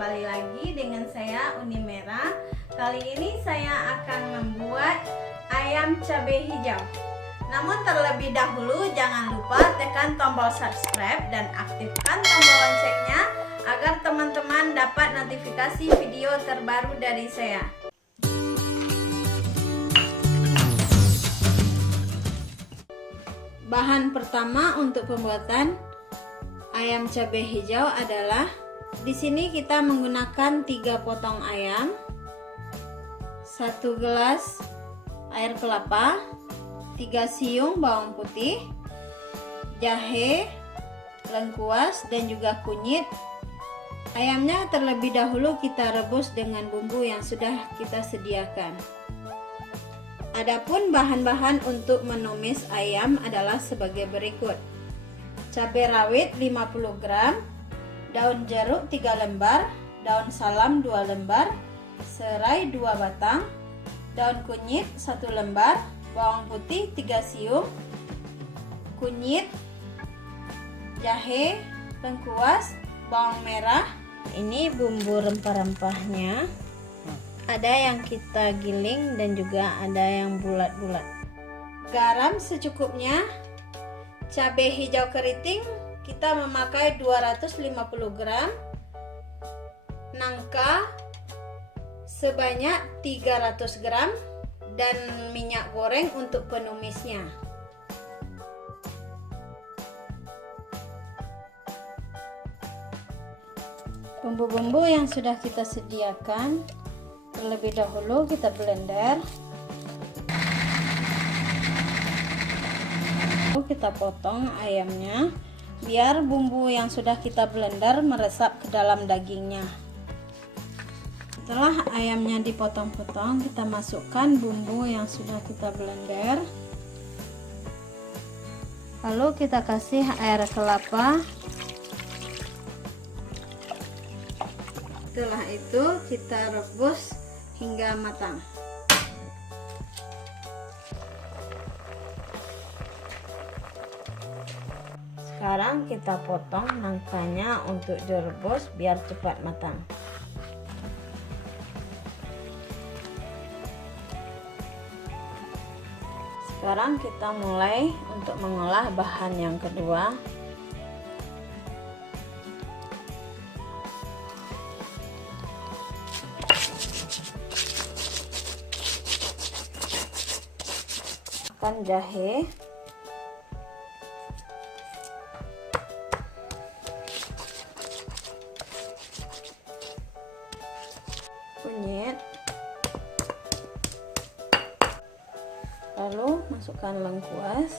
kembali lagi dengan saya Uni Merah. Kali ini saya akan membuat ayam cabai hijau. Namun terlebih dahulu jangan lupa tekan tombol subscribe dan aktifkan tombol loncengnya agar teman-teman dapat notifikasi video terbaru dari saya. Bahan pertama untuk pembuatan ayam cabai hijau adalah di sini kita menggunakan 3 potong ayam, 1 gelas air kelapa, 3 siung bawang putih, jahe, lengkuas dan juga kunyit. Ayamnya terlebih dahulu kita rebus dengan bumbu yang sudah kita sediakan. Adapun bahan-bahan untuk menumis ayam adalah sebagai berikut: cabai rawit 50 gram, daun jeruk 3 lembar, daun salam 2 lembar, serai 2 batang, daun kunyit 1 lembar, bawang putih 3 siung, kunyit, jahe, lengkuas, bawang merah. Ini bumbu rempah-rempahnya. Ada yang kita giling dan juga ada yang bulat-bulat. Garam secukupnya. Cabai hijau keriting kita memakai 250 gram. Nangka sebanyak 300 gram dan minyak goreng untuk penumisnya. Bumbu-bumbu yang sudah kita sediakan terlebih dahulu kita blender. Kita potong ayamnya biar bumbu yang sudah kita blender meresap ke dalam dagingnya. Setelah ayamnya dipotong-potong, kita masukkan bumbu yang sudah kita blender. Lalu kita kasih air kelapa. Setelah itu kita rebus hingga matang. Sekarang kita potong nangkanya untuk direbus biar cepat matang. Sekarang kita mulai untuk mengolah bahan yang kedua. Jahe, kunyit, lalu masukkan lengkuas.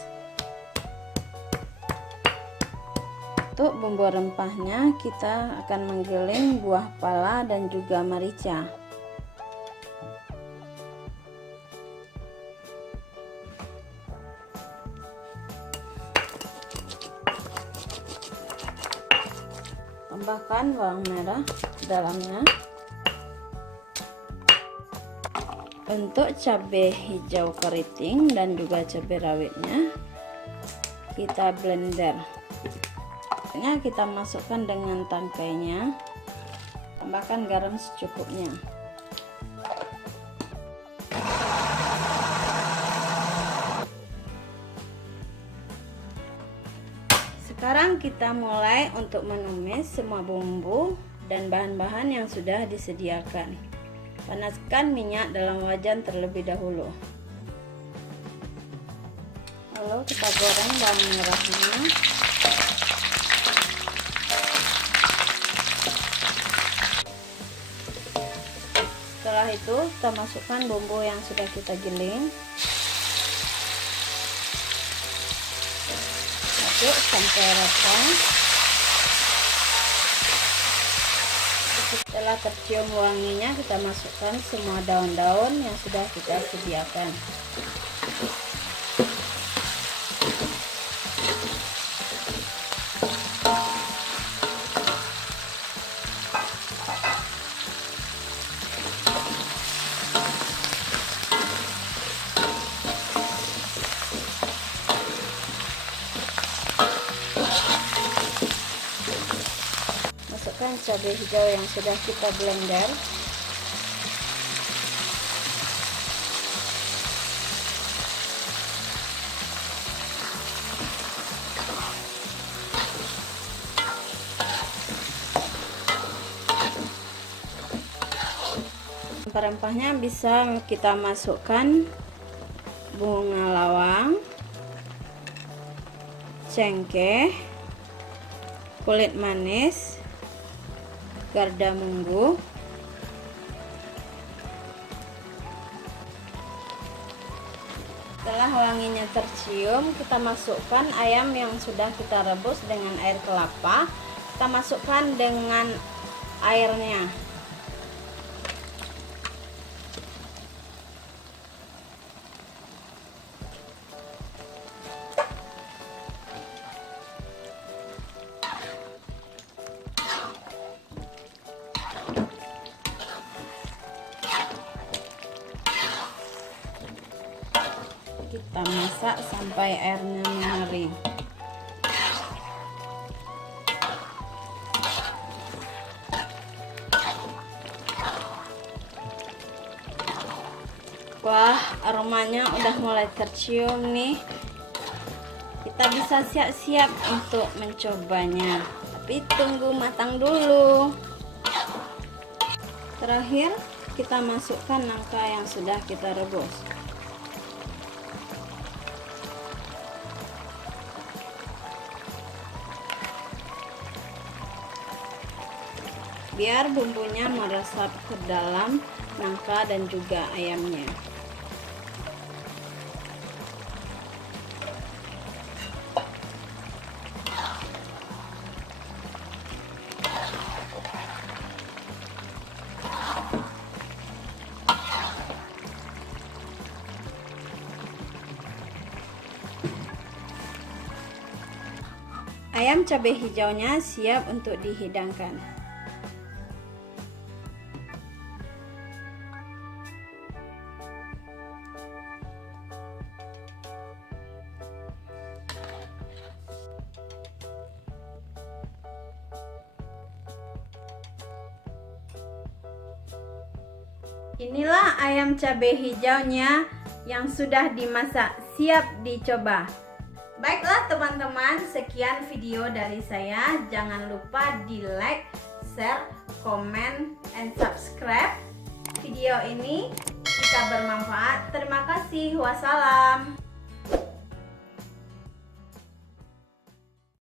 Untuk bumbu rempahnya kita akan menggiling buah pala dan juga merica. Tambahkan bawang merah dalamnya. Untuk cabai hijau keriting dan juga cabai rawitnya kita blender. Kita masukkan dengan tangkainya. Tambahkan garam secukupnya. Sekarang kita mulai untuk menumis semua bumbu dan bahan-bahan yang sudah disediakan. Panaskan minyak dalam wajan terlebih dahulu. Lalu kita goreng bawang merahnya. Setelah itu kita masukkan bumbu yang sudah kita giling. Sampai rata. Setelah tercium wanginya, kita masukkan semua daun-daun yang sudah kita sediakan. masukkan cabai hijau yang sudah kita blender. Rempah-rempahnya bisa kita masukkan bunga lawang, cengkeh, kulit manis, gardamunggu, setelah wanginya tercium, kita masukkan ayam yang sudah kita rebus dengan air kelapa. Kita masukkan dengan airnya. Kita masak sampai airnya mengering. Wah, aromanya udah mulai tercium nih. Kita bisa siap-siap untuk mencobanya. Tapi tunggu matang dulu. Terakhir, kita masukkan nangka yang sudah kita rebus. Biar bumbunya meresap ke dalam nangka dan juga ayamnya. Ayam cabai hijaunya siap untuk dihidangkan. Inilah ayam cabai hijaunya yang sudah dimasak, siap dicoba. Baiklah teman-teman, sekian video dari saya. Jangan lupa di like, share, komen, and subscribe video ini jika bermanfaat. Terima kasih. Wassalam.